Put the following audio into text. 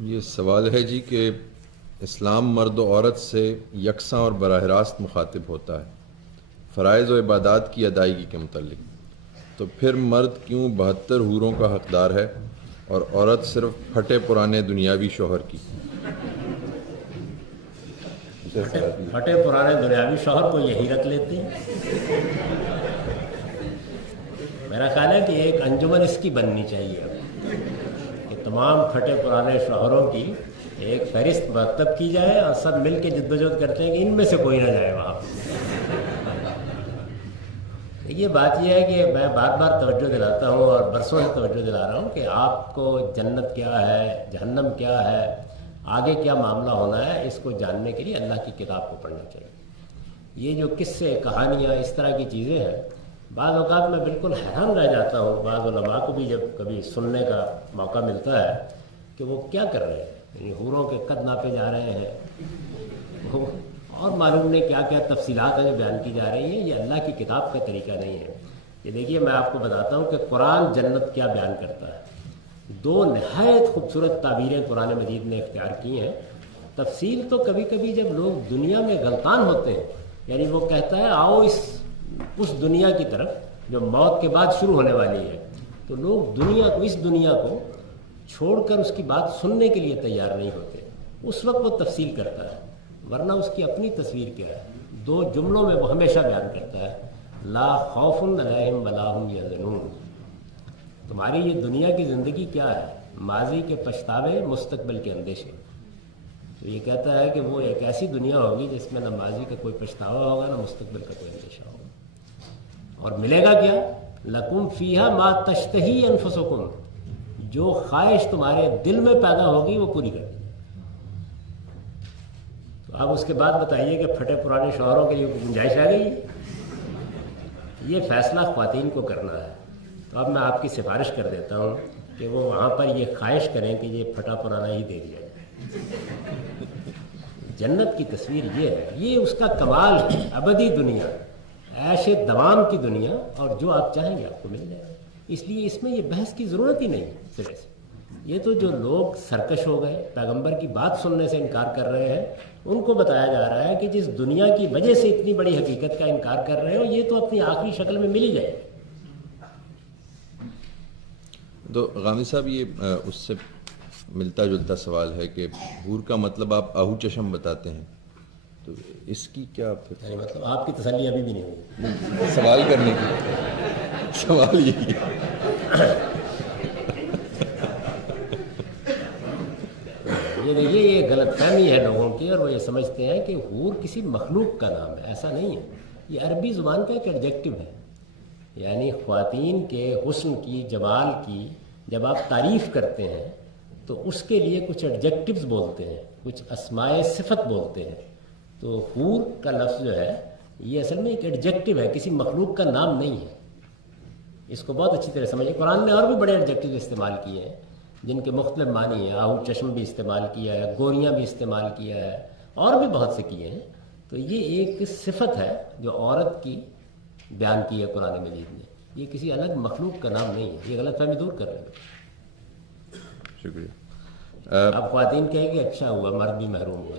یہ سوال ہے جی کہ اسلام مرد و عورت سے یکساں اور براہ راست مخاطب ہوتا ہے فرائض و عبادات کی ادائیگی کے متعلق، تو پھر مرد کیوں 72 حوروں کا حقدار ہے اور عورت صرف پھٹے پرانے دنیاوی شوہر کی؟ پھٹے پرانے دنیاوی شوہر کو یہی رکھ لیتے ہیں۔ میرا خیال ہے کہ ایک انجمن اس کی بننی چاہیے کہ تمام پھٹے پرانے شوہروں کی ایک فہرست مرتب کی جائے اور سب مل کے جدوجہد کرتے ہیں کہ ان میں سے کوئی نہ جائے وہاں۔ یہ بات یہ ہے کہ میں بار بار توجہ دلاتا ہوں اور برسوں سے توجہ دلا رہا ہوں کہ آپ کو جنت کیا ہے، جہنم کیا ہے، آگے کیا معاملہ ہونا ہے، اس کو جاننے کے لیے اللہ کی کتاب کو پڑھنا چاہیے۔ یہ جو قصے، کہانیاں، اس طرح کی چیزیں ہیں، بعض اوقات میں بالکل حیران رہ جاتا ہوں۔ بعض علماء کو بھی جب کبھی سننے کا موقع ملتا ہے کہ وہ کیا کر رہے ہیں، یعنی حوروں کے قد ناپے جا رہے ہیں اور معلوم نہیں کیا کیا تفصیلات ہیں جو بیان کی جا رہی ہیں۔ یہ اللہ کی کتاب کا طریقہ نہیں ہے۔ یہ دیکھیے، میں آپ کو بتاتا ہوں کہ قرآن جنت کیا بیان کرتا ہے۔ دو نہایت خوبصورت تعبیریں قرآن مجید نے اختیار کی ہیں۔ تفصیل تو کبھی کبھی جب لوگ دنیا میں غلطان ہوتے ہیں، یعنی وہ کہتا ہے آؤ اس دنیا کی طرف جو موت کے بعد شروع ہونے والی ہے، تو لوگ دنیا کو، اس دنیا کو چھوڑ کر اس کی بات سننے کے لیے تیار نہیں ہوتے۔ اس وقت وہ تفصیل کرتا ہے، ورنہ اس کی اپنی تصویر کیا ہے؟ دو جملوں میں وہ ہمیشہ بیان کرتا ہے، لا خوف علیہم ولا ہم یحزنون۔ تمہاری یہ دنیا کی زندگی کیا ہے؟ ماضی کے پچھتاوے، مستقبل کے اندیشے۔ تو یہ کہتا ہے کہ وہ ایک ایسی دنیا ہوگی جس میں نہ ماضی کا کوئی پچھتاوا ہوگا، نہ مستقبل کا کوئی اندیشہ ہوگا۔ اور ملے گا کیا؟ لکم فیہا ما تشتہی انفسکم، جو خواہش تمہارے دل میں پیدا ہوگی وہ پوری کر دی۔ تو اب اس کے بعد بتائیے کہ پھٹے پرانے شوہروں کے لیے گنجائش آ گئی ہے؟ یہ فیصلہ خواتین کو کرنا ہے۔ تو اب میں آپ کی سفارش کر دیتا ہوں کہ وہ وہاں پر یہ خواہش کریں کہ یہ پھٹا پرانا ہی دے دیا جائے۔ جنت کی تصویر یہ ہے، یہ اس کا کمال ہے، ابدی دنیا، عیش دوام کی دنیا، اور جو آپ چاہیں گے آپ کو مل جائے گا۔ اس لیے اس میں یہ بحث کی ضرورت ہی نہیں سرے سے۔ یہ تو جو لوگ سرکش ہو گئے، پیغمبر کی بات سننے سے انکار کر رہے ہیں، ان کو بتایا جا رہا ہے کہ جس دنیا کی وجہ سے اتنی بڑی حقیقت کا انکار کر رہے ہو، یہ تو اپنی آخری شکل میں مل ہی جائے۔ تو غامدی صاحب، یہ اس سے ملتا جلتا سوال ہے کہ حور کا مطلب آپ آہو چشم بتاتے ہیں، تو اس کی کیا پھر؟ یعنی مطلب آپ کی تسلی ابھی بھی نہیں ہوئی؟ سوال کرنے کی سوال یہی ہے۔ یہ دیکھیے، یہ غلط فہمی ہے لوگوں کی، اور وہ یہ سمجھتے ہیں کہ حور کسی مخلوق کا نام ہے۔ ایسا نہیں ہے، یہ عربی زبان کا ایک ایڈجیکٹو ہے۔ یعنی خواتین کے حسن کی، جمال کی جب آپ تعریف کرتے ہیں تو اس کے لیے کچھ ایڈجیکٹوز بولتے ہیں، کچھ اسماء صفت بولتے ہیں۔ تو حور کا لفظ جو ہے یہ اصل میں ایک ایڈجیکٹو ہے، کسی مخلوق کا نام نہیں ہے۔ اس کو بہت اچھی طرح سمجھیں۔ قرآن نے اور بھی بڑے ایڈجیکٹوز استعمال کیے ہیں جن کے مختلف معنی ہیں۔ آہو چشم بھی استعمال کیا ہے، گوریاں بھی استعمال کیا ہے، اور بھی بہت سے کیے ہیں۔ تو یہ ایک صفت ہے جو عورت کی بیان کی ہے قرآن مجید نے۔ یہ کسی الگ مخلوق کا نام نہیں ہے۔ یہ غلط فہمی دور کر رہے ہیں۔ شکریہ۔ اب خواتین کہیں کہ اچھا ہوا مرد بھی محروم ہوا۔